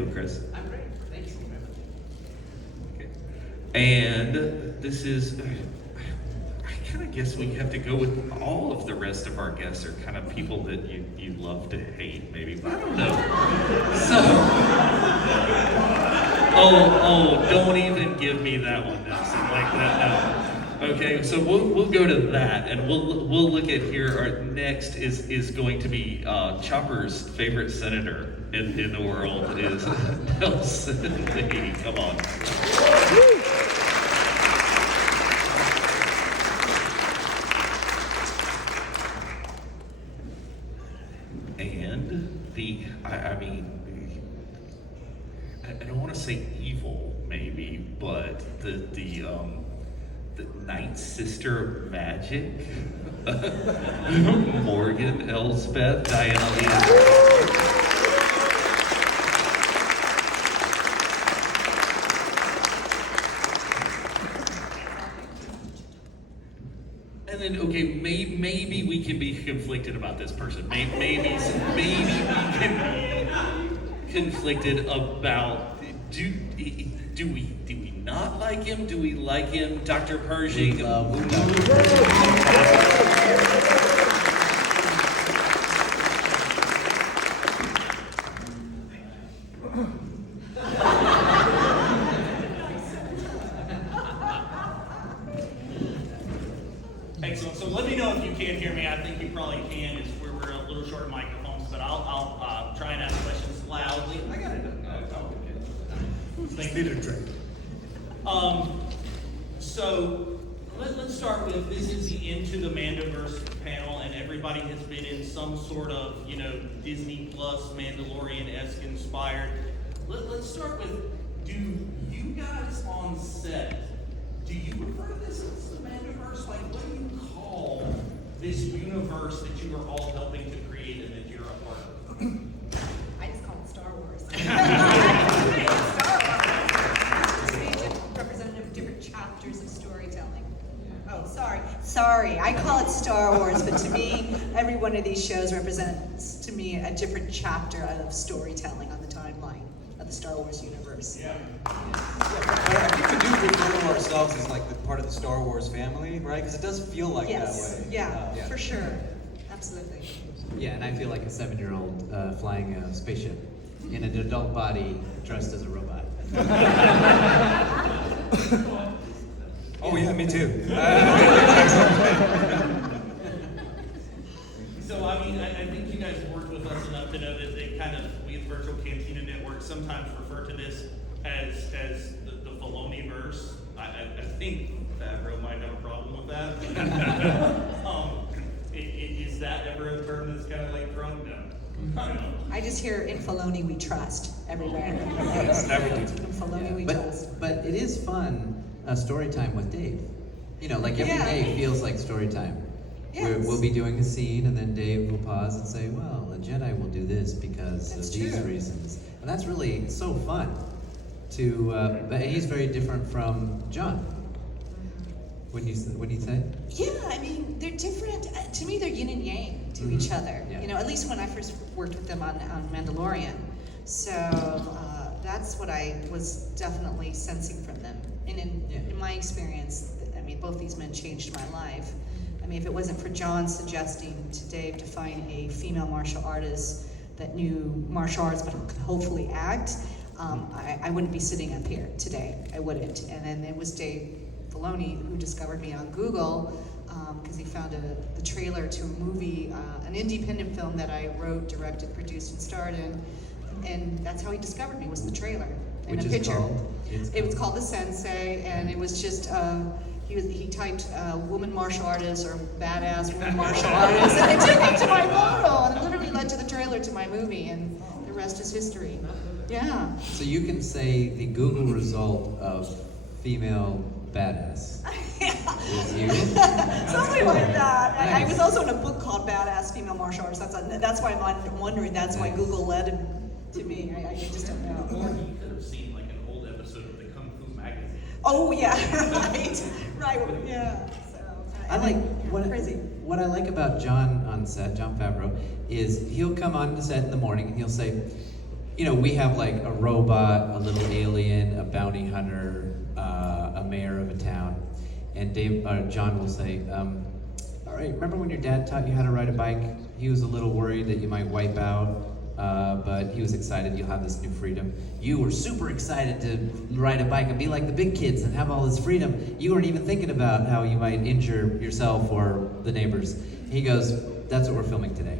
doing, Chris? I'm great. Thank you very much. Okay. And this is, I kind of guess we have to go with all of the rest of our guests are kind of people that you love to hate, maybe. I don't know. So, don't even give me that one, Nelson, like that. No. Okay, so we'll go to that, and we'll look at here. Our next is going to be Chopper's favorite senator in the world is Nelson Lee. Come on. And I mean, I don't want to say evil, maybe, but the Night Sister of Magic, Morgan, Elsbeth, Diana Lee. And then, okay, maybe we can be conflicted about this person. Maybe we can be conflicted about do we not like him? Do we like him? Dr. Pershing. We love Dr. Excellent. So let me know if you can't hear me. I think you probably can. We're a little short of microphones, but I'll try and ask questions loudly. I got it. Thank you. So let's start with, this is the Into the Mandoverse panel, and everybody has been in some sort of, Disney Plus, Mandalorian-esque inspired. Let's start with, do you guys on set, do you refer to this as the Mandoverse? Like, what do you call this universe that you are all helping to create and that you're a part of? I just call it Star Wars. Representative of different chapters of storytelling. Oh, sorry. I call it Star Wars, but to me, every one of these shows represents, to me, a different chapter of storytelling on the timeline of the Star Wars universe. Yeah. But I think we do refer to ourselves as like the part of the Star Wars family, right? Because it does feel like that way. Yeah, for sure. Absolutely. Yeah, and I feel like a 7-year-old flying a spaceship in an adult body dressed as a robot. Oh yeah, me too. So, I mean, I think you guys have worked with us enough to know that we at Virtual Cantina Network sometimes refer to this as the Filoni-verse. I think Favreau might have a problem with that. Is that ever a term that's kind of like thrown down? I just hear in Filoni we trust everywhere. Everything. In Filoni we trust. But it is fun, story time with Dave. Like every day feels like story time. Yes. We'll be doing a scene, and then Dave will pause and say, well, a Jedi will do this because That's of these true. reasons. And that's really so fun. But he's very different from John. When you say? Yeah, I mean, they're different. To me, they're yin and yang to each other. Yeah. At least when I first worked with them on Mandalorian. So that's what I was definitely sensing from them. And in my experience, I mean, both these men changed my life. I mean, if it wasn't for John suggesting to Dave to find a female martial artist that knew martial arts but could hopefully act, I wouldn't be sitting up here today. I wouldn't. And then it was Dave Filoni who discovered me on Google because he found the trailer to a movie, an independent film that I wrote, directed, produced, and starred in. And that's how he discovered me, was the trailer and Which a is picture. called? It was called The Sensei, and it was just, he typed woman martial artist or badass woman martial artist, and it took me to my photo, and it literally led to the trailer to my movie, and the rest is history. Yeah. So you can say the Google result of female badass is you? Something like that. I Nice. was also in a book called Badass Female Martial Arts. That's why I'm wondering, that's why Google led him to me. I just don't know. Or you could have seen like an old episode of the Kung Fu magazine. Oh yeah, right, yeah. So I like crazy. what I like about John on set, John Favreau, is he'll come on the set in the morning and he'll say, we have like a robot, a little alien, a bounty hunter, a mayor of a town, and John will say, all right, remember when your dad taught you how to ride a bike? He was a little worried that you might wipe out, but he was excited you'll have this new freedom. You were super excited to ride a bike and be like the big kids and have all this freedom. You weren't even thinking about how you might injure yourself or the neighbors. He goes, that's what we're filming today.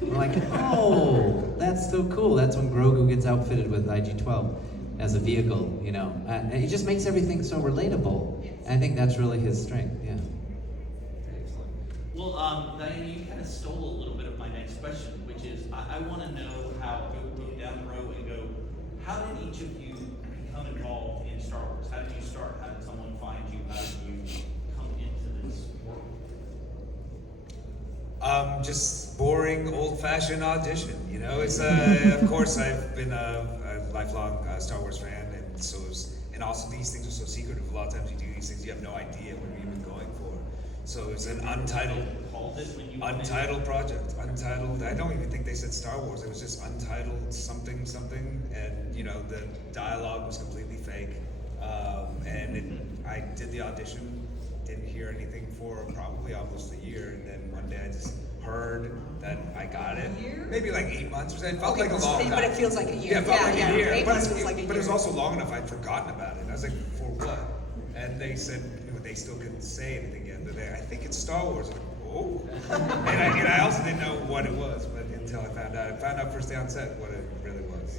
We're like, oh, that's so cool. That's when Grogu gets outfitted with IG-12 as a vehicle, And it just makes everything so relatable. And I think that's really his strength, yeah. Well, Diana, you kind of stole a little bit of my next question, which is I want to know how, go down the road and go, how did each of you become involved in Star Wars? How did you start? How did someone find you? How did you come into this world? Just boring, old-fashioned audition. It's of course I've been a lifelong Star Wars fan, and also these things are so secretive. A lot of times you do these things, you have no idea what you're even going for. So it's an untitled project. Untitled. I don't even think they said Star Wars. It was just untitled something, and the dialogue was completely fake. I did the audition, didn't hear anything for probably almost a year, and then one day I just heard that I got it. Maybe like 8 months or so. It felt like a long time. But it feels like a year. Yeah, it felt like a year. 8 But, months feels like a year. but it was also long enough I'd forgotten about it. I was like, for what? And they said, they still couldn't say anything yet. But I think it's Star Wars. I'm like, oh. and I also didn't know what it was, but until I found out. I found out first day on set what it really was.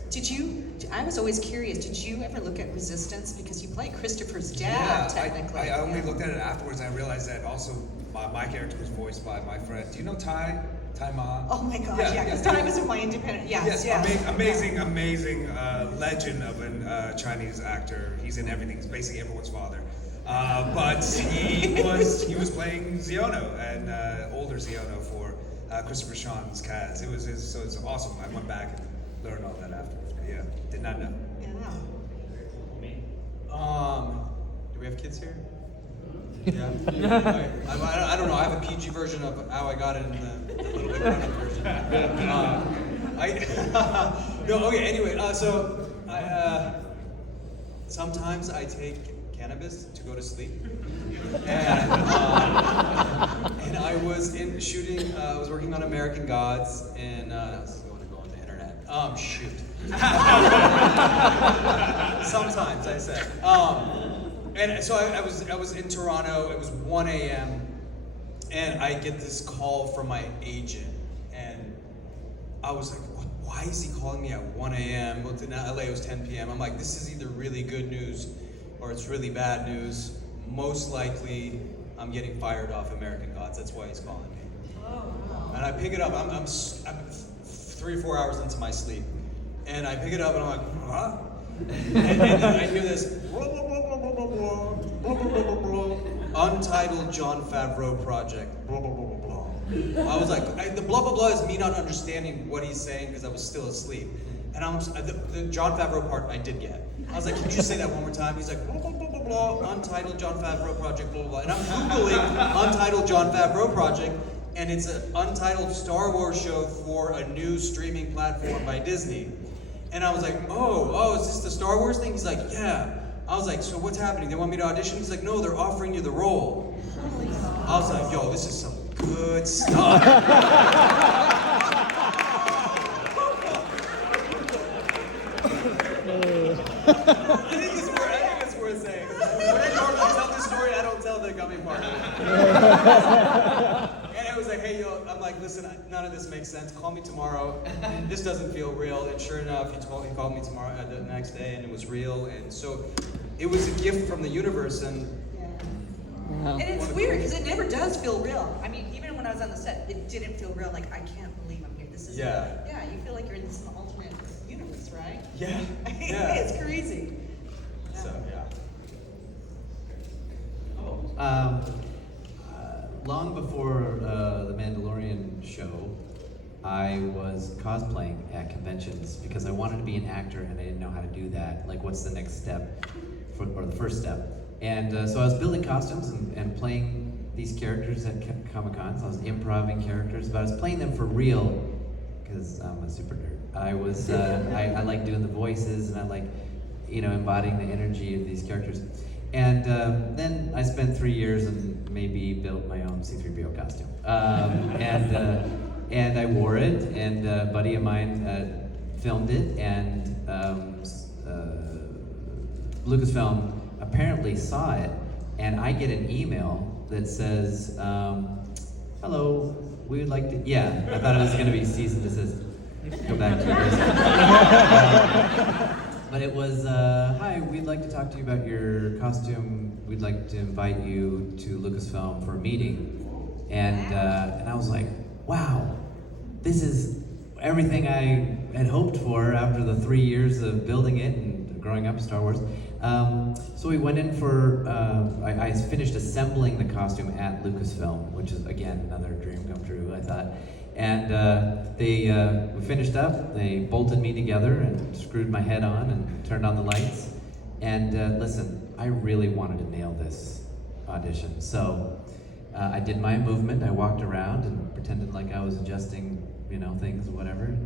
I was always curious, did you ever look at Resistance? Because you play Christopher's dad, technically. I only looked at it afterwards, and I realized that also my character was voiced by my friend. Do you know Ty Ma? Oh my gosh, yeah, because Ty was in my independent, yes. Amazing legend of a Chinese actor. He's in everything. He's basically everyone's father. But he was playing Xiono, and older Xiono for Christopher Sean's Kaz. So it's awesome. I went back and learned all that afterwards. But yeah, did not know. Yeah. Do we have kids here? Yeah. I don't know. I have a PG version of how I got it in the little bit grown-up version. No. Okay. Anyway, so sometimes I take cannabis to go to sleep, and I was shooting. I was working on American Gods, and this is going to go on the internet. Shoot. Sometimes I said. And so I was in Toronto. It was 1 a.m. and I get this call from my agent, and I was like, "What? Why is he calling me at 1 a.m.? Well, in LA it was 10 p.m. I'm like, this is either really good news or it's really bad news. Most likely, I'm getting fired off American Gods. That's why he's calling me." Oh, wow. And I pick it up. I'm 3 or 4 hours into my sleep, and I pick it up and I'm like, "Huh?" and I hear this untitled Jon Favreau project. I was like, the blah blah blah is me not understanding what he's saying because I was still asleep. And the Jon Favreau part I did get. I was like, can you just say that one more time? He's like, blah blah blah blah blah, untitled Jon Favreau project, blah blah blah. And I'm googling untitled Jon Favreau project, and it's an untitled Star Wars show for a new streaming platform by Disney. And I was like, oh, is this the Star Wars thing? He's like, yeah. I was like, so what's happening? They want me to audition? He's like, no, they're offering you the role. I was like, yo, this is some good stuff. I think it's worth saying. When I normally tell this story, I don't tell the gummy part. And I was like, hey, yo, I'm like, listen, none of this makes sense. Call me tomorrow. This doesn't feel real. And sure enough, he called me tomorrow, the next day, and it was real. And so it was a gift from the universe. And And it's weird because it never does feel real. I mean, even when I was on the set, it didn't feel real. Like, I can't believe I'm here. This is yeah. You feel like you're in this alternate universe, right? Yeah. It's crazy. Yeah. So yeah. Long before the Mandalorian show, I was cosplaying at conventions because I wanted to be an actor and I didn't know how to do that. Like, what's the next step, or the first step? And so I was building costumes and playing these characters at Comic-Con. So I was improvising characters, but I was playing them for real because because I'm a super nerd. I was, I like doing the voices, and I like, embodying the energy of these characters. And then I spent 3 years and maybe built my own C-3PO costume. And I wore it, and a buddy of mine filmed it, and Lucasfilm apparently saw it, and I get an email that says, hello, we would like to, I thought it was gonna be cease and desist. Go back to this. But it was, hi, we'd like to talk to you about your costume. We'd like to invite you to Lucasfilm for a meeting. And I was like, wow, this is everything I had hoped for after the 3 years of building it and growing up in Star Wars. So we went in for, I finished assembling the costume at Lucasfilm, which is, again, another dream come true, I thought. And we finished up, they bolted me together and screwed my head on and turned on the lights. And listen, I really wanted to nail this audition. So I did my movement, I walked around and pretended like I was adjusting, things or whatever.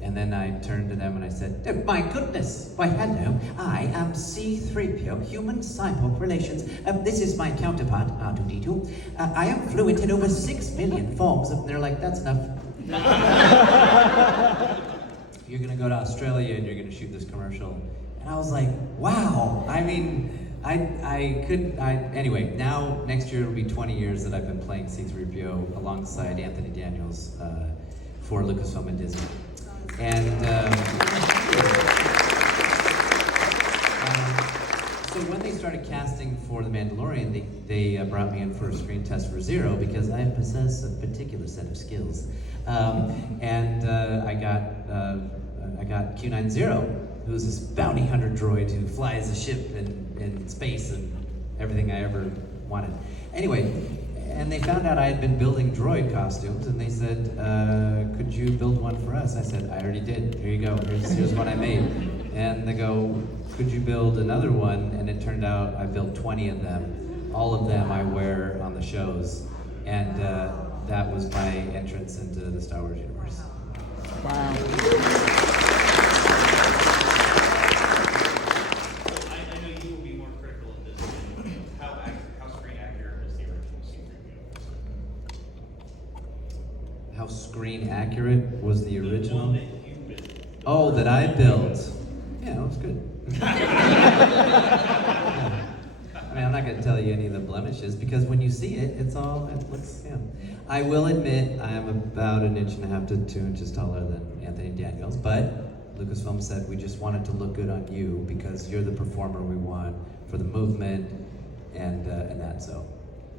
And then I turned to them and I said, oh, my goodness, why hello, I am C-3PO, Human Cyborg Relations. This is my counterpart, R2-D2. I am fluent in over 6 million forms of, and they're like, that's enough. You're gonna go to Australia and you're gonna shoot this commercial. And I was like, wow, I mean, anyway, now next year it'll be 20 years that I've been playing C-3PO alongside Anthony Daniels for Lucasfilm and Disney. And so when they started casting for The Mandalorian, they brought me in for a screen test for Zero because I possess a particular set of skills. And I got Q90, who's this bounty hunter droid who flies a ship in space and everything I ever wanted. Anyway, and they found out I had been building droid costumes, and they said, could you build one for us? I said, I already did. Here you go. Here's what I made. And they go, could you build another one? And it turned out I built 20 of them. All of them I wear on the shows. And that was my entrance into the Star Wars universe. Wow. I know you will be more critical of this. How screen accurate was the original C-3PO? How screen accurate was the original? The one that you built. Oh, that I built. Yeah, it was good. I mean, I'm not going to tell you any of the blemishes because when you see it, it looks, I will admit I am about 1.5 inches to 2 inches taller than Anthony Daniels, but Lucasfilm said we just want it to look good on you because you're the performer we want for the movement and that, so,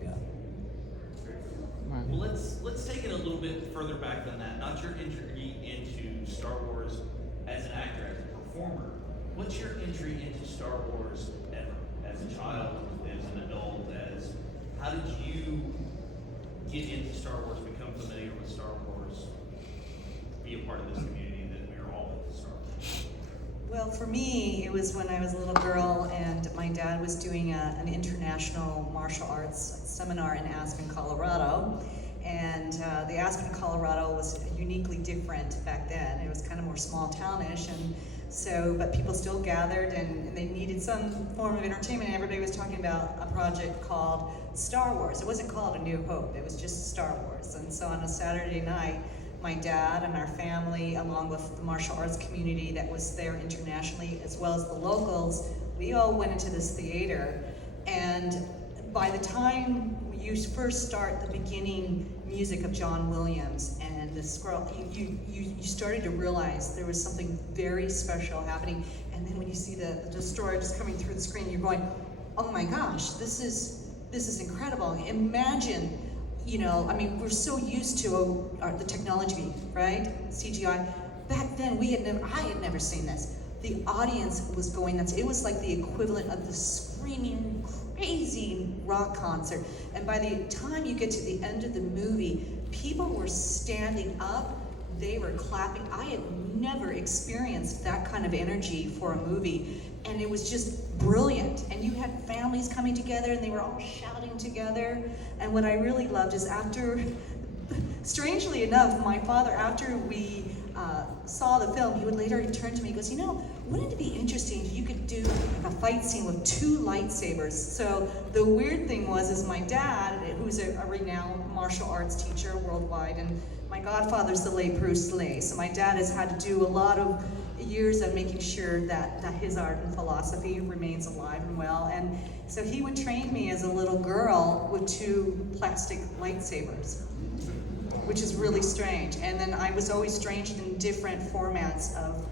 yeah. Well, let's take it a little bit further back than that. Not your entry into Star Wars as an actor, as a performer. What's your entry into Star Wars ever? As a child, as an adult, how did you get into Star Wars, become familiar with Star Wars, be a part of this community that we are all into Star Wars? Well, for me, it was when I was a little girl and my dad was doing an international martial arts seminar in Aspen, Colorado. And the Aspen, Colorado was uniquely different back then. It was kind of more small townish, but people still gathered and they needed some form of entertainment. And everybody was talking about a project called Star Wars. It wasn't called A New Hope, it was just Star Wars. And so on a Saturday night, my dad and our family, along with the martial arts community that was there internationally, as well as the locals, we all went into this theater. And by the time you first start the beginning music of John Williams and the scroll, you started to realize there was something very special happening. And then when you see the story just coming through the screen, you're going, oh my gosh, this is incredible. Imagine, we're so used to the technology, right? CGI. Back then, I had never seen this. The audience was going nuts. It was like the equivalent of the screaming, crazy rock concert. And by the time you get to the end of the movie, people were standing up, they were clapping. I had never experienced that kind of energy for a movie. And it was just brilliant. And you had families coming together and they were all shouting together. And what I really loved is strangely enough, my father, after we saw the film, he would later turn to me and goes, wouldn't it be interesting if you could do like a fight scene with 2 lightsabers? So the weird thing is my dad, who's a renowned martial arts teacher worldwide, and my godfather's the late Bruce Lee. So my dad has had to do a lot of years of making sure that his art and philosophy remains alive and well. And so he would train me as a little girl with 2 plastic lightsabers, which is really strange. And then I was always trained in different formats of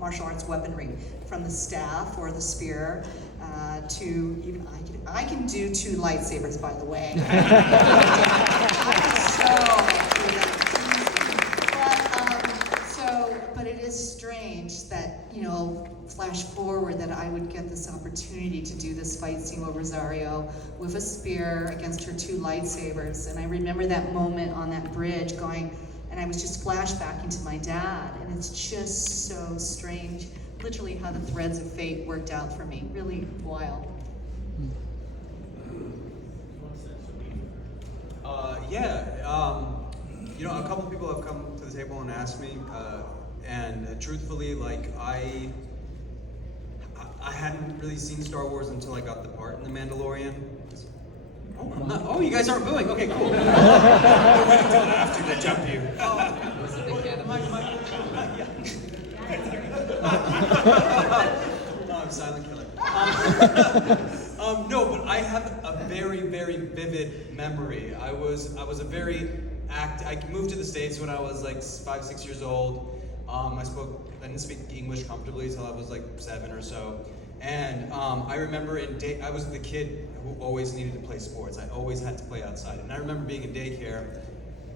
martial arts weaponry, from the staff or the spear to even I can do 2 lightsabers, by the way. But it is strange that, flash forward, that I would get this opportunity to do this fight scene with Rosario with a spear against her 2 lightsabers. And I remember that moment on that bridge going, and I was just flashed back into my dad. And it's just so strange, literally how the threads of fate worked out for me. Really wild. A couple people have come to the table and asked me, and truthfully, like I hadn't really seen Star Wars until I got the part in The Mandalorian. Oh, you guys aren't booing. Okay, cool. I'll wait until after to jump you. Was it the Academy? No, I'm silent killer. No, but I have a very, very vivid memory. I moved to the States when I was like 5, 6 years old. I didn't speak English comfortably until I was like 7 or so. And I remember I was the kid who always needed to play sports. I always had to play outside. And I remember being in daycare,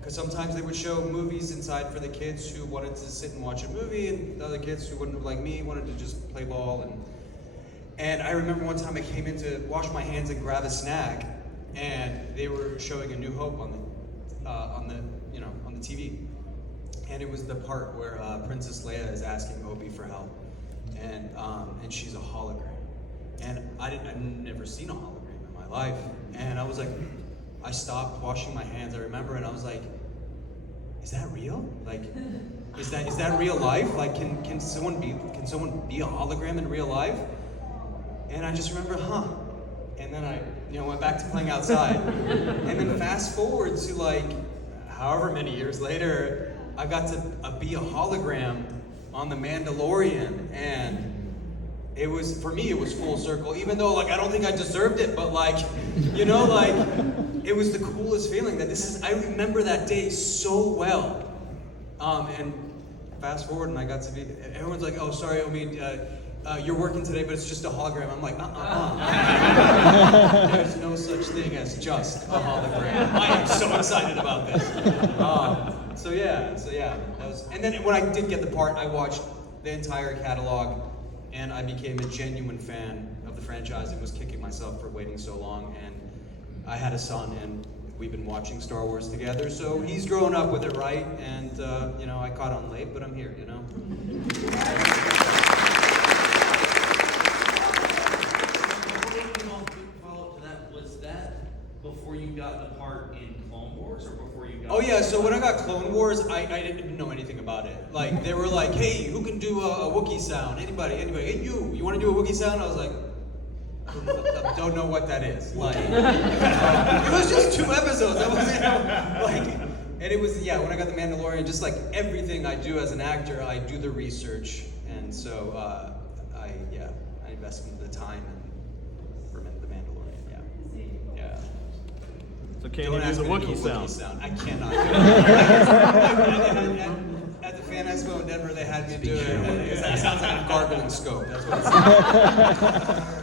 because sometimes they would show movies inside for the kids who wanted to sit and watch a movie, and the other kids who wouldn't, like me, wanted to just play ball. And I remember one time I came in to wash my hands and grab a snack, and they were showing A New Hope on the TV. And it was the part where Princess Leia is asking Obi for help, and she's a hologram. And I'd never seen a hologram in my life, and I was like, I stopped washing my hands. I remember, and I was like, is that real? Like, is that real life? Like, can someone be a hologram in real life? And I just remember, And then I, went back to playing outside. And then fast forward to like, however many years later, I got to be a hologram on The Mandalorian, and for me it was full circle, even though like I don't think I deserved it, but like, it was the coolest feeling I remember that day so well. And fast forward, and I got to be, everyone's like, oh, sorry, Omid, you're working today, but it's just a hologram. I'm like, There's no such thing as just a hologram. I am so excited about this. So yeah, that was, and then when I did get the part, I watched the entire catalog, and I became a genuine fan of the franchise and was kicking myself for waiting so long. And I had a son, and we've been watching Star Wars together, so he's grown up with it, right? And I caught on late, but I'm here, Follow-up to that, was that before you got the part in Clone Wars, or before you got? Oh yeah, so when I got Clone Wars, I didn't know anything about it. Like, they were like, hey, who can do a Wookiee sound? Anybody? Hey, you want to do a Wookiee sound? I was like, I don't know what that is. Like, it was just 2 episodes. I was, and it was, when I got The Mandalorian, just like everything I do as an actor, I do the research. And so, I invested the time for The Mandalorian, yeah. So can you do the Wookiee sound? I cannot. At the Fan Expo in Denver, they had me do it. It sounds like a gargling scope. That's what it sounds.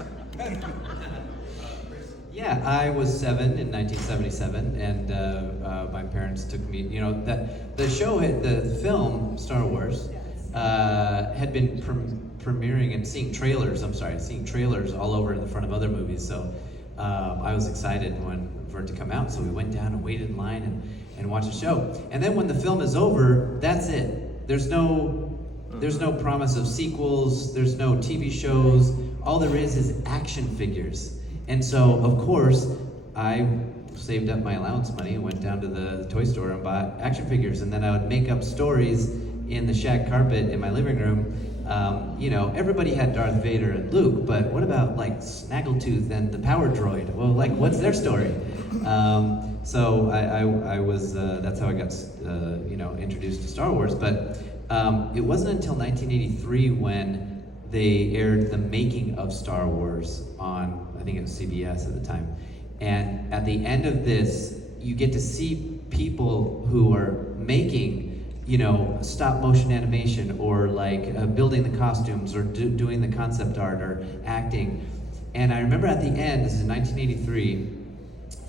Yeah, I was 7 in 1977, and my parents took me. The show, the film Star Wars, had been premiering and seeing trailers all over in the front of other movies. So I was excited for it to come out. So we went down and waited in line and watched the show. And then when the film is over, that's it. There's no promise of sequels. There's no TV shows. All there is action figures. And so, of course, I saved up my allowance money and went down to the toy store and bought action figures. And then I would make up stories in the shag carpet in my living room, you know, everybody had Darth Vader and Luke, but what about like Snaggletooth and the Power Droid? Well, like, what's their story? So I was, that's how I got, you know, introduced to Star Wars. But it wasn't until 1983 when they aired the making of Star Wars on, I think it was CBS at the time. And at the end of this, you get to see people who are making, you know, stop motion animation, or like building the costumes, or doing the concept art, or acting. And I remember at the end, this is in 1983,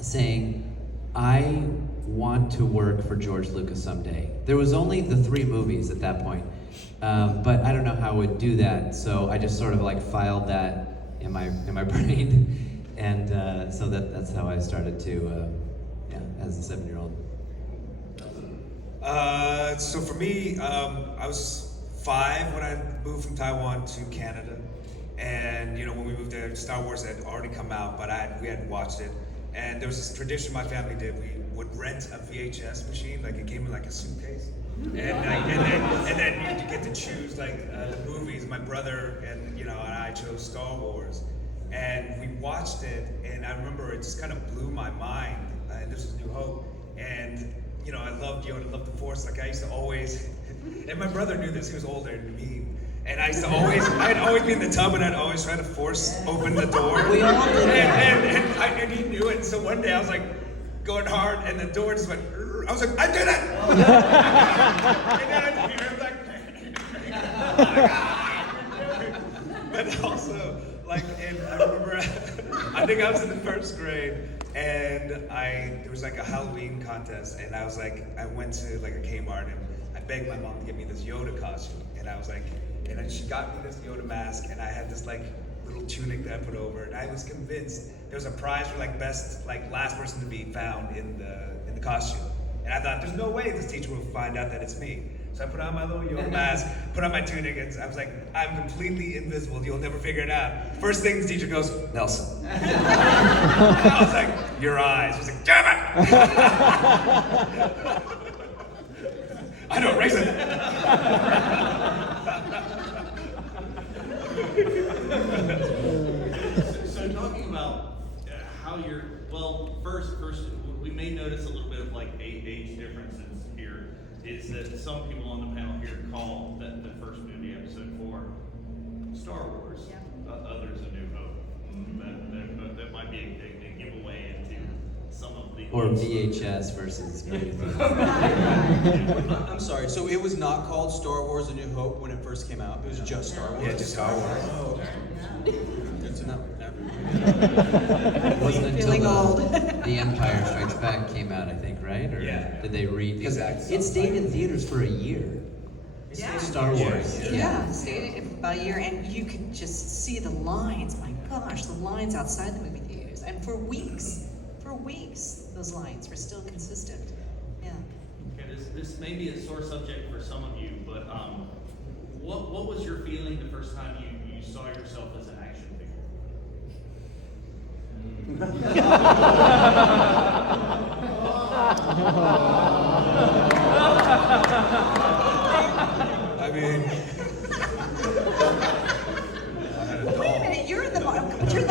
saying, I want to work for George Lucas someday. There was only the 3 movies at that point, but I don't know how I would do that, so I just sort of like filed that in my brain, and so that's how I started to, yeah, as a 7-year-old. So for me, I was 5 when I moved from Taiwan to Canada, and you know, when we moved there, Star Wars had already come out, but we hadn't watched it. And there was this tradition my family did. We would rent a VHS machine, like it came in like a suitcase, and then you get to choose like the movies. My brother and I chose Star Wars, and we watched it, and I remember it just kind of blew my mind. And this was New Hope, and I loved Yoda, loved the Force. Like I used to always, and my brother knew this. He was older than me. And I'd always be in the tub, and I'd always try to force open the door. We all did that. And he knew it. So one day I was like going hard, and the door just went. I was like, I did it! And then I'd hear him like, but also like, and I remember, I think I was in the 1st grade, and there was like a Halloween contest, and I was like, I went to like a Kmart, and I begged my mom to get me this Yoda costume, and I was like. And then she got me this Yoda mask, and I had this like little tunic that I put over, and I was convinced there was a prize for like best, like last person to be found in the costume. And I thought, there's no way this teacher will find out that it's me. So I put on my little Yoda mask, put on my tunic, and I was like, I'm completely invisible. You'll never figure it out. First thing the teacher goes, Nelson. And I was like, your eyes. She's like, damn it! I don't erase it. So talking about how first, we may notice a little bit of like age differences here. Is that some people on the panel here call the first movie, Episode 4, Star Wars. Yeah. Others, A New Hope. That might be a giveaway into some of the. Or VHS versus movie theater. I'm sorry, so it was not called Star Wars A New Hope when it first came out? It was just Star Wars? Yeah, just Star Wars. Oh, good to know. It wasn't until Feeling old. the Empire Strikes Back came out, I think, right? Or Yeah. did they read? Because Exactly. it stayed in theaters for a year. Yeah. Star Wars. Yeah, stayed in about a year, and you could just see the lines. My gosh, the lines outside the movie theaters, and for weeks, those lines were still consistent. Yeah. Okay, this may be a sore subject for some of you, but what was your feeling the first time you saw yourself as an action figure? I mean, Wait a minute, you're in the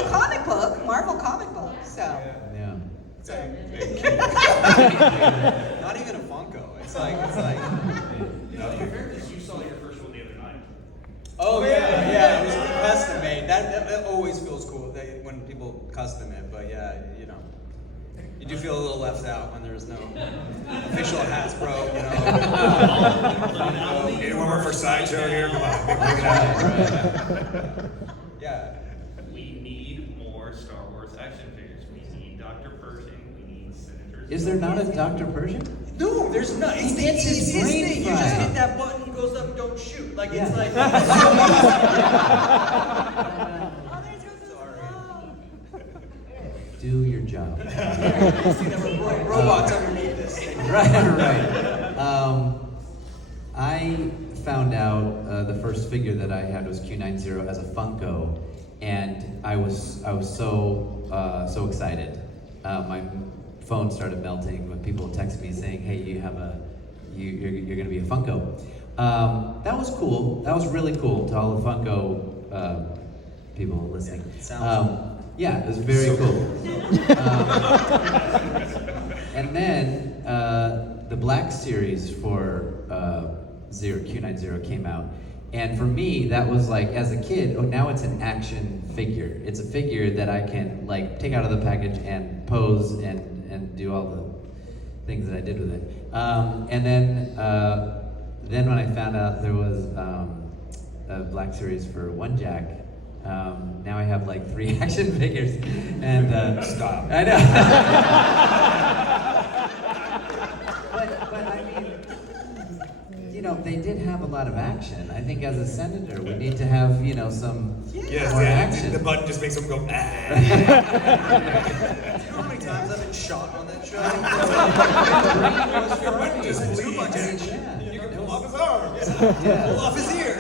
comic book, Marvel comic book, so. Yeah. Not even a Funko. It's like. In fairness, you saw your first one the other night. Oh yeah, it was custom made. That always feels cool when people custom it. But yeah, you do feel a little left out when there's no official Hasbro. anyone work for Sideshow here? Come on, big it out. Yeah. We need more Star Wars action figures. We need Dr. Pershing. We need Senators. Is there not a Dr. Pershing? No, there's not. It's the gets his easiest brain thing. You just fried. hit that button, goes up, don't shoot. Like Yeah. it's like. Do your job. See the robots underneath this thing. Right. I found out the first figure that I had was Q90 as a Funko, and I was so excited. My phone started melting when people texted me saying, "Hey, you're going to be a Funko." That was cool. That was really cool to all the Funko people listening. Yeah, it was very cool. And then the Black series for Q90 came out. And for me, that was like, as a kid, now it's an action figure. It's a figure that I can like take out of the package and pose and do all the things that I did with it. And then when I found out there was a Black series for One Jack, now I have like 3 action figures. And Stop. I know. but I mean, you know, they did have a lot of action. I think as a senator, we need to have, you know, some Yes, more yeah, action. the button just makes them go, Do you know how many times I've been shot on that show? Your button just Too bleeds. much action. You can pull off his arm. Pull off his ear.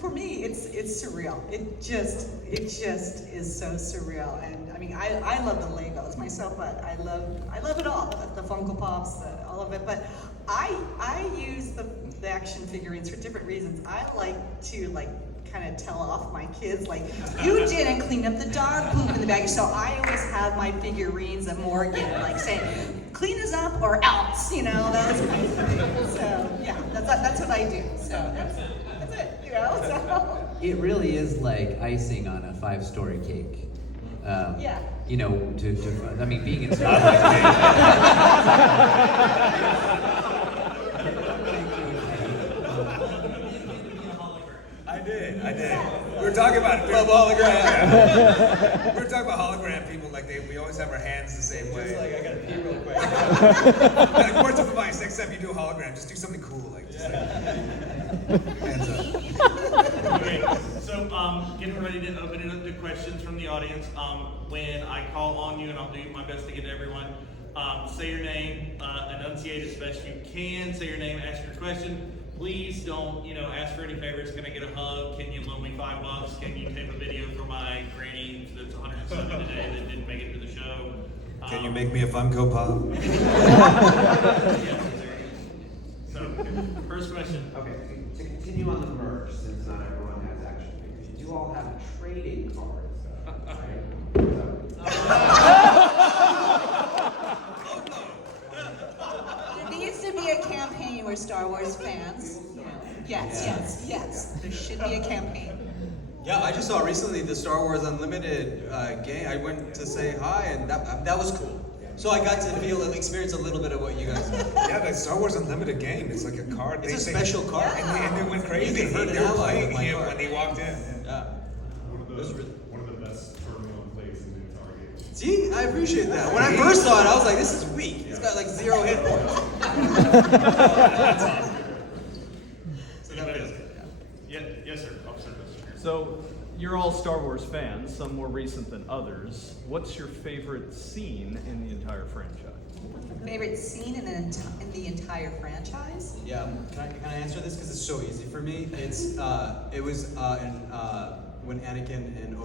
For me, it's surreal. It just is so surreal. And I mean, I love the Legos myself, but I love it all. The Funko Pops, all of it. But I use the action figurines for different reasons. I like to kind of tell off my kids, like, you didn't clean up the dog poop in the bag. So I always have my figurines at Morgan, like saying, clean us up or else, you know, those kinds of things. So yeah, that's what I do. So that's it, you know. So It really is like icing on a 5-story cake. Yeah. You know, I mean, being in Not like me. I did. We were talking about hologram. We were talking about hologram people, like we always have our hands the same way. Just like, I gotta pee real quick. Like, more to advice, next time you do a hologram, just do something cool, like just hands up. Okay, so getting ready to open it up to questions from the audience. When I call on you, and I'll do my best to get to everyone, say your name, enunciate as best you can, say your name, ask your question. Please don't, ask for any favors. Can I get a hug? Can you loan me $5? Can you tape a video for my granny that's 107 today that didn't make it to the show? Can you make me a Funko Pop? So, first question. Okay, to continue on the merch, since not everyone has action figures, you do all have trading cards, right? there needs to be a campaign where Star Wars fans, yes, there should be a campaign. Yeah, I just saw recently the Star Wars Unlimited game. I went to say hi, and that was cool. So I got to experience a little bit of what you guys did. Yeah, the Star Wars Unlimited game. It's like a card. It's a special card. And they went crazy. You can hurt They an were ally with playing my him card. when they walked in. Yeah. One of the best terminal plays in the entire game. See, I appreciate that. When I first saw it, I was like, this is weak. It's got like 0 hit points. That's awesome. So that feels good. Yes, sir. Officer. So, you're all Star Wars fans, some more recent than others. What's your favorite scene in the entire franchise? Favorite scene in the entire franchise? Yeah, can I answer this because it's so easy for me? It was when Anakin and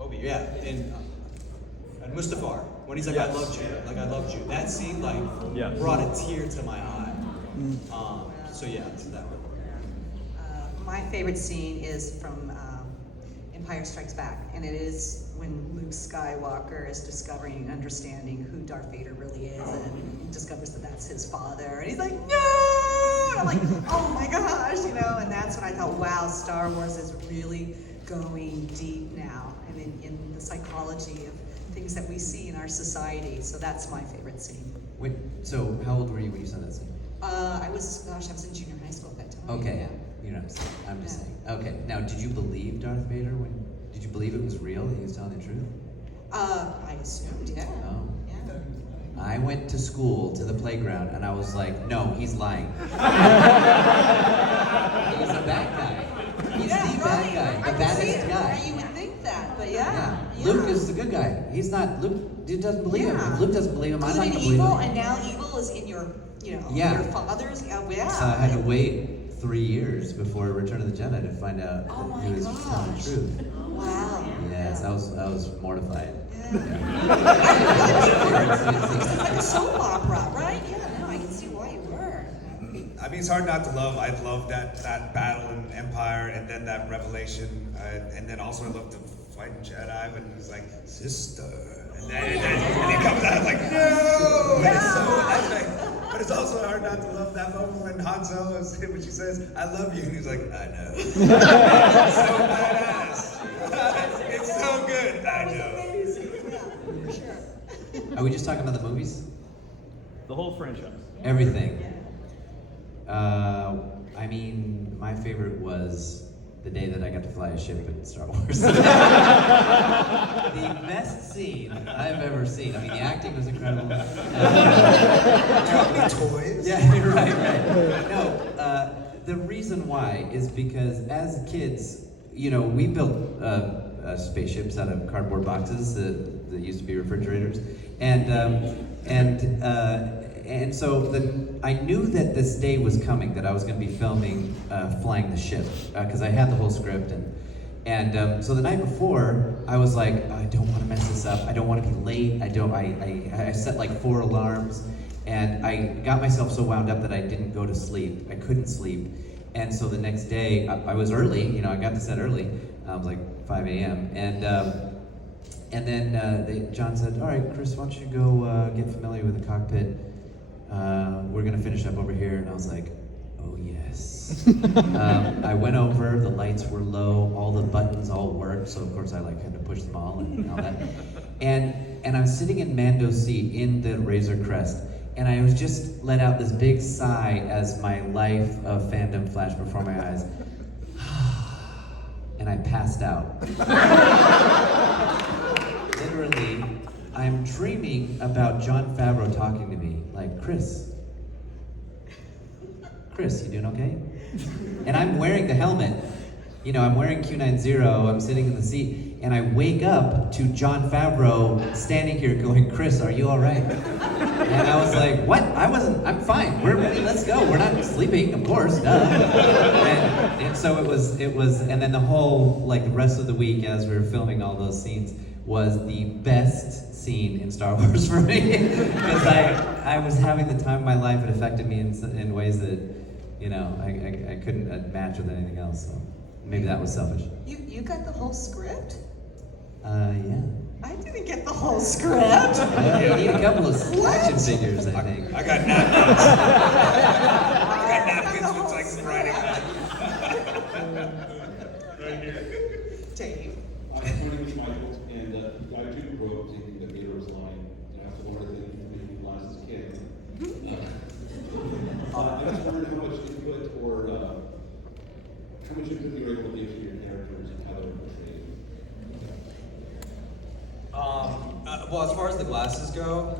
Obi, in Mustafar, when he's like, Yes. I loved you. That scene Yes. brought a tear to my eye. So yeah, it's that one. My favorite scene is from Empire Strikes Back, and it is when Luke Skywalker is discovering and understanding who Darth Vader really is, and he discovers that that's his father, and he's like, no! And I'm like, oh my gosh, and that's when I thought, wow, Star Wars is really going deep now, and in the psychology of things that we see in our society, so that's my favorite scene. Wait, so how old were you when you saw that scene? I was in junior high school at that time. Okay, Yeah. you're not saying. I'm just Yeah. saying. Okay, now did you believe Darth Vader did you believe it was real, that he was telling the truth? I assumed, yeah. Oh. Yeah. I went to school, to the playground, and I was like, no, he's lying. He's a bad guy. He's the bad guy, I the can see baddest it. guy. You would think that, but Yeah. yeah. Luke is the good guy. He's not, Luke doesn't believe him. Yeah. If Luke doesn't believe him, I'm Good not and gonna believe evil, him. and now evil is in your, Yeah. your father's. Yeah. So I had to wait 3 years before Return of the Jedi to find out Oh that my he was telling the gosh. truth. Wow. Yes, I was mortified. Yeah. It's like a soap opera, right? Yeah. No, I can see why you were. I mean, it's hard not to love. I love that battle in Empire, and then that revelation, and then also I love the fight in Jedi when he's like, sister, and then he comes out like, no! And it's so epic. But it's also hard not to love that moment when Han Solo, when she says, I love you, and he's like, I know. It's so badass. It's so good. I know. Yeah, for sure. Are we just talking about the movies? The whole franchise. Everything. I mean, my favorite was the day that I got to fly a ship in Star Wars. The best scene I've ever seen. I mean, the acting was incredible. Toys? Yeah, right. No, the reason why is because as kids, you know, we built spaceships out of cardboard boxes that used to be refrigerators, and so I knew that this day was coming, that I was going to be filming flying the ship, because I had the whole script, and so the night before I was like, I don't want to mess this up. I don't want to be late. I set like 4 alarms, and I got myself so wound up that I didn't go to sleep. I couldn't sleep, and so the next day I was early. You know, I got to set early. I was like 5 a.m. And then John said, all right, Chris, why don't you go get familiar with the cockpit? We're gonna finish up over here. And I was like, oh yes. I went over, the lights were low, all the buttons all worked, so of course I had to push them all and all that. And I was sitting in Mando's seat in the Razor Crest, and I was just let out this big sigh as my life of fandom flashed before my eyes. And I passed out. Literally, I'm dreaming about Jon Favreau talking to me, like, Chris, you doing okay? And I'm wearing the helmet. You know, I'm wearing Q90, I'm sitting in the seat, and I wake up to Jon Favreau standing here going, Chris, are you all right? And I was like, what? I'm fine. We're ready, let's go. We're not sleeping, of course, duh. And so it was, and then the whole, like, the rest of the week as we were filming all those scenes was the best scene in Star Wars for me. Because I was having the time of my life. It affected me in ways that, you know, I couldn't match with anything else. So maybe that was selfish. You got the whole script? Yeah. I didn't get the whole script. You need a couple of action figures, I think. I got napkins. I got napkins with like some writing on it. Right here. Dave. My name is Michael, and I too grew up thinking that Vader was lying, and I also learned that he was making lies as a kid. I just wondered how much input or how much input you were able to give to your characters and how they were portrayed. Well, as far as the glasses go,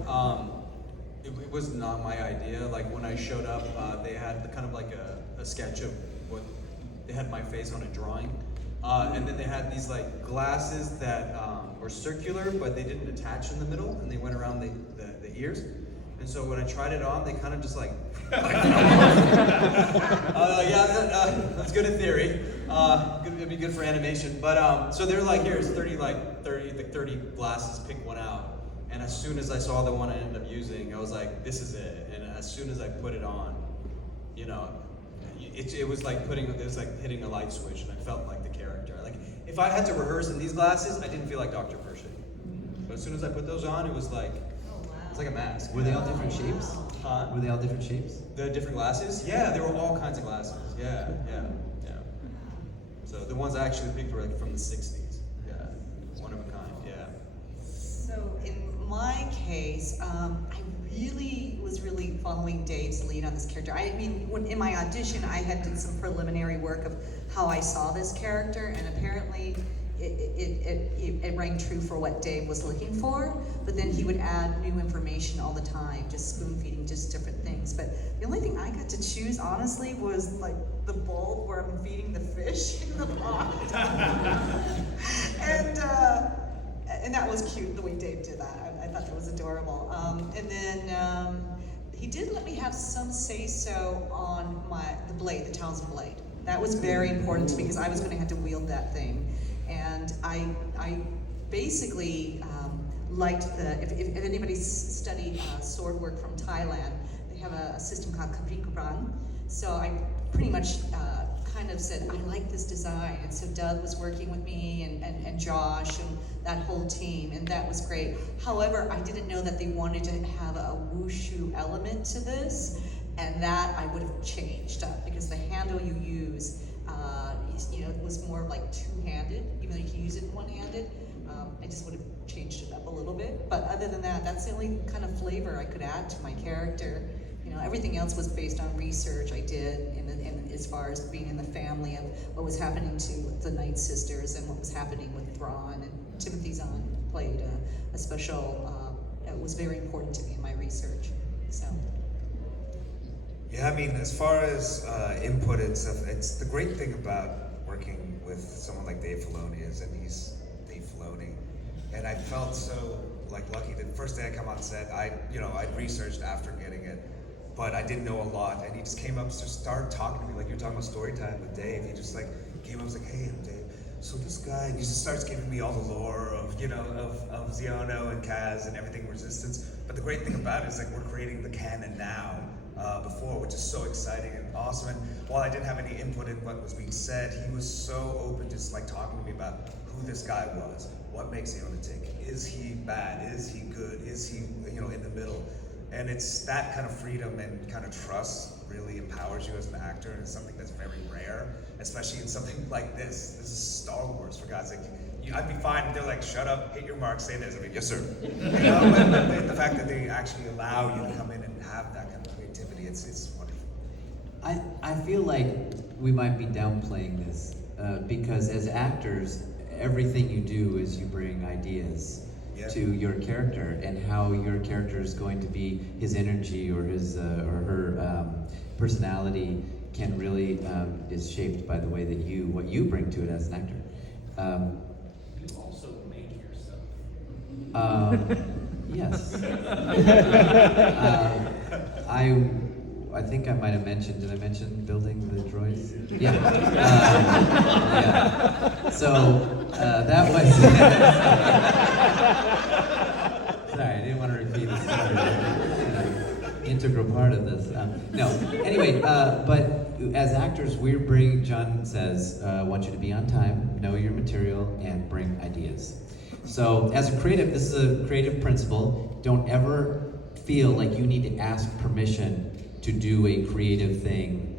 it was not my idea. Like when I showed up, they had kind of like a sketch of what they had my face on a drawing, and then they had these like glasses that were circular, but they didn't attach in the middle, and they went around the ears. And so when I tried it on, they kind of just like, that's good in theory. It'd be good for animation. But so they're like, here's 30 glasses, pick one out. And as soon as I saw the one I ended up using, I was like, this is it. And as soon as I put it on, you know, it was like hitting a light switch, and I felt like the character. Like if I had to rehearse in these glasses, I didn't feel like Dr. Pershing. But as soon as I put those on, it was like a mask. Were they all different shapes? Huh? Were they all different shapes? The different glasses? Yeah, there were all kinds of glasses. Yeah. So the ones I actually picked were like from the 60s. Yeah, one of a kind. Yeah. So in my case, I was really following Dave's lead on this character. I mean, in my audition, I had done some preliminary work of how I saw this character, and apparently it rang true for what Dave was looking for, but then he would add new information all the time, just spoon feeding just different things. But the only thing I got to choose, honestly, was like the bowl where I'm feeding the fish in the pot. And that was cute, the way Dave did that. I thought that was adorable. And then he did let me have some say-so on the blade, the Townsend blade. That was very important to me because I was going to have to wield that thing. And I basically liked if anybody's studied sword work from Thailand, they have a system called Kapikuran So I pretty much kind of said, I like this design. And so Doug was working with me and Josh and that whole team, and that was great. However, I didn't know that they wanted to have a wushu element to this, and that I would have changed because the handle you use, it was more like two-handed, even though you can use it one-handed. I just would have changed it up a little bit. But other than that, that's the only kind of flavor I could add to my character. Everything else was based on research I did in as far as being in the family of what was happening to the Night Sisters and what was happening with Thrawn. And Timothy Zahn played a special, it was very important to me in my research. So. Yeah, I mean, as far as input and stuff, it's the great thing about working with someone like Dave Filoni is, and he's Dave Filoni, and I felt so lucky that the first day I come on set, I'd researched after getting it, but I didn't know a lot, and he just came up, just started talking to me like you're talking about story time with Dave. He just came up, was like, hey, I'm Dave. So this guy, and he just starts giving me all the lore of Xiono and Kaz and everything Resistance. But the great thing about it is we're creating the canon now. Before, which is so exciting and awesome. And while I didn't have any input in what was being said, he was so open, just talking to me about who this guy was, what makes Xiono tick, is he bad, is he good, is he in the middle. And it's that kind of freedom and kind of trust really empowers you as an actor, and it's something that's very rare, especially in something like this. This is Star Wars, for God's sake. I'd be fine if they're like, shut up, hit your mark, say this. I mean, yes, sir. But the fact that they actually allow you to come in and have that kind of creativity, it's wonderful. I feel like we might be downplaying this because as actors, everything you do is you bring ideas to your character, and how your character is going to be, his energy or his or her personality can really is shaped by the way that what you bring to it as an actor. You also make yourself. Yes. I think I might have mentioned. Did I mention building the droids? Yeah. Yeah. So that was. Sorry, I didn't want to repeat the story. Integral part of this. No. Anyway, but as actors, John says, want you to be on time, know your material, and bring ideas. So as a creative, this is a creative principle. Don't ever feel like you need to ask permission to do a creative thing.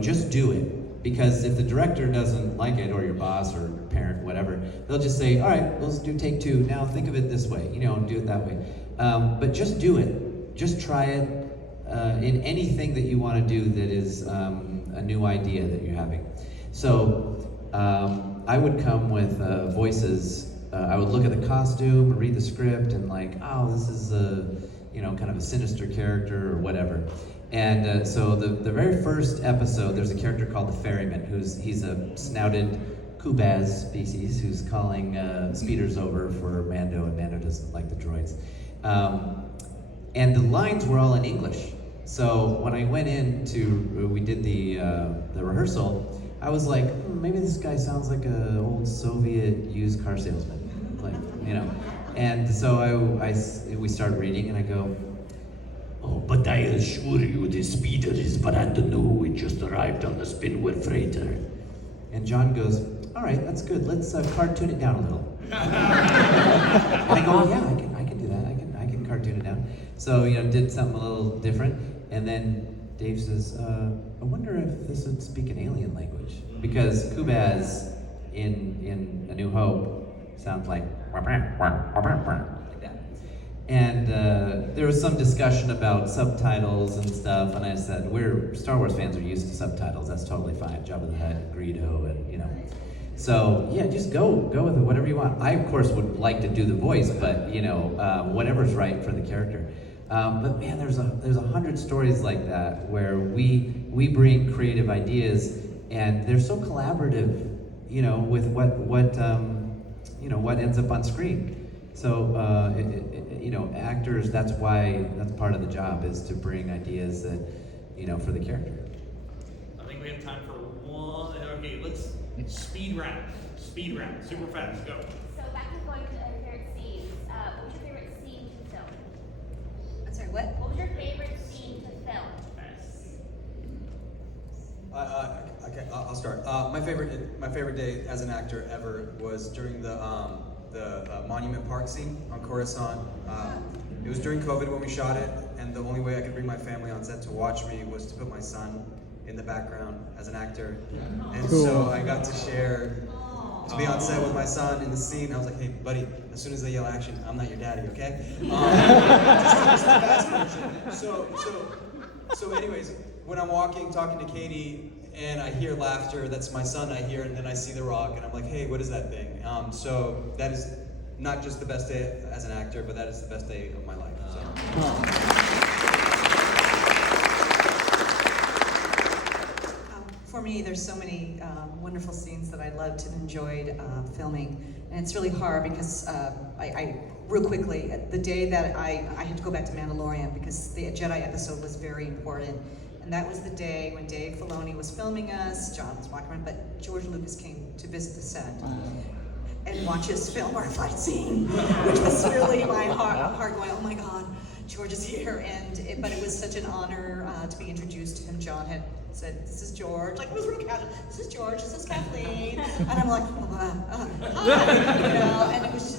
Just do it. Because if the director doesn't like it, or your boss or your parent, whatever, they'll just say, all right, let's do take two. Now think of it this way, do it that way. But just do it. Just try it in anything that you want to do that is a new idea that you're having. So I would come with voices. I would look at the costume, read the script, and this is kind of a sinister character or whatever. And so the very first episode, there's a character called the Ferryman, he's a snouted Kubaz species who's calling speeders over for Mando, and Mando doesn't like the droids. And the lines were all in English. So when I went we did the rehearsal, I was like, maybe this guy sounds like an old Soviet used car salesman, And so we start reading, and I go, oh, but I assure you the speeder is brand new. It just arrived on the Spinwheel freighter. And John goes, all right, that's good. Let's cartoon it down a little. And I go, yeah, I can do that. I can cartoon it down. So, did something a little different. And then Dave says, I wonder if this would speak an alien language. Because Kubaz in A New Hope sounds like that. And there was some discussion about subtitles and stuff, and I said, we're Star Wars fans are used to subtitles. That's totally fine. Jabba the Hutt, Greedo, and So yeah, just go with it, whatever you want. I of course would like to do the voice, but whatever's right for the character. But man, there's 100 stories like that where we bring creative ideas, and they're so collaborative, with what ends up on screen. So actors, that's part of the job, is to bring ideas that for the character. I think we have time for one. Okay, let's speed round, super fast, go. So back to going to your favorite scenes. What was your favorite scene to film? I'm sorry, what? What was your favorite scene to film? I'll start. My favorite day as an actor ever was during the Monument Park scene on Coruscant. It was during COVID when we shot it, and the only way I could bring my family on set to watch me was to put my son in the background as an actor. And so I got to be on set with my son in the scene. I was like, hey, buddy, as soon as they yell action, I'm not your daddy, okay? Just the fast version. So anyways, when I'm walking, talking to Katie, and I hear laughter, that's my son I hear, and then I see The Rock, and I'm like, hey, what is that thing? So that is not just the best day as an actor, but that is the best day of my life. So. For me, there's so many wonderful scenes that I loved and enjoyed filming, and it's really hard because I real quickly, the day that I had to go back to Mandalorian because the Jedi episode was very important, and that was the day when Dave Filoni was filming us, John was walking around, but George Lucas came to visit the set and watch us film our fight scene, which was really my heart going, oh my God, George is here, but it was such an honor to be introduced to him. John had said, this is George, like it was real casual, this is George, this is Kathleen, and I'm like, hi, and it was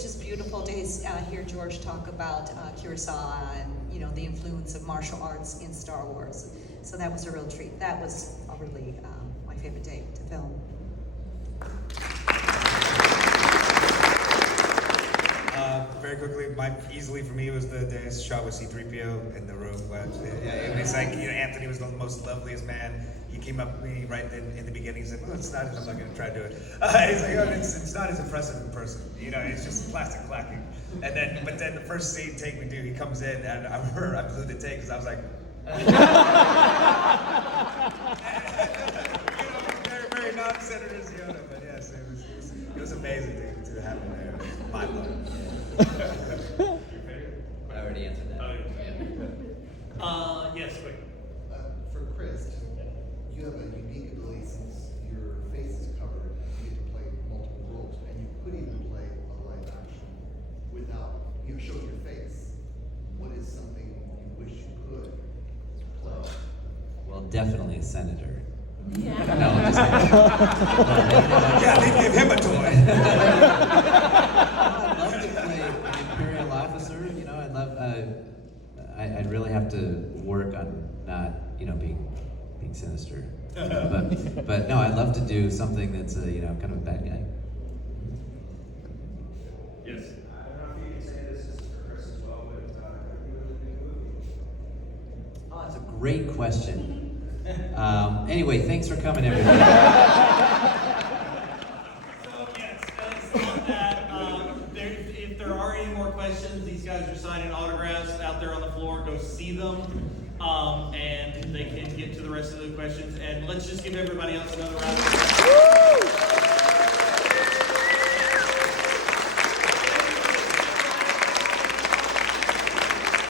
just beautiful to hear George talk about Kurosawa and, the influence of martial arts in Star Wars. So that was a real treat. That was really my favorite day to film. Very quickly, easily for me was the day I shot with C-3PO in the room. It was like, Anthony was the most loveliest man. He came up to me right in the beginning. He said, well, it's not, I'm not going to try to do it. He's like, oh, it's not as impressive in person. It's just plastic clacking. But then the first scene take we do, he comes in, and I remember I blew the take because I was like, very, very non-Senator Xiono, but yes, it was amazing to happen there. Mind-blowing. I already answered that. Yes, quick. For Chris, you have a unique ability since your face is covered. You get to play multiple roles, and you could even play a live action without showing your face. What is something you wish you could play? Well, definitely a senator. Yeah. No, I'm just kidding. Yeah, they give him a toy. I'd love to play an Imperial officer. I'd really have to work on not, being sinister. But no, I'd love to do something that's kind of a bad guy. Yes. I don't know if you can say this is for Chris as well, but have you ever been a movie? Oh, that's a great question. Anyway, thanks for coming, everybody. So yes, on that, if there are any more questions, these guys are signing autographs out there on the floor. Go see them, and they can get to the rest of the questions. And let's just give everybody else another round of applause.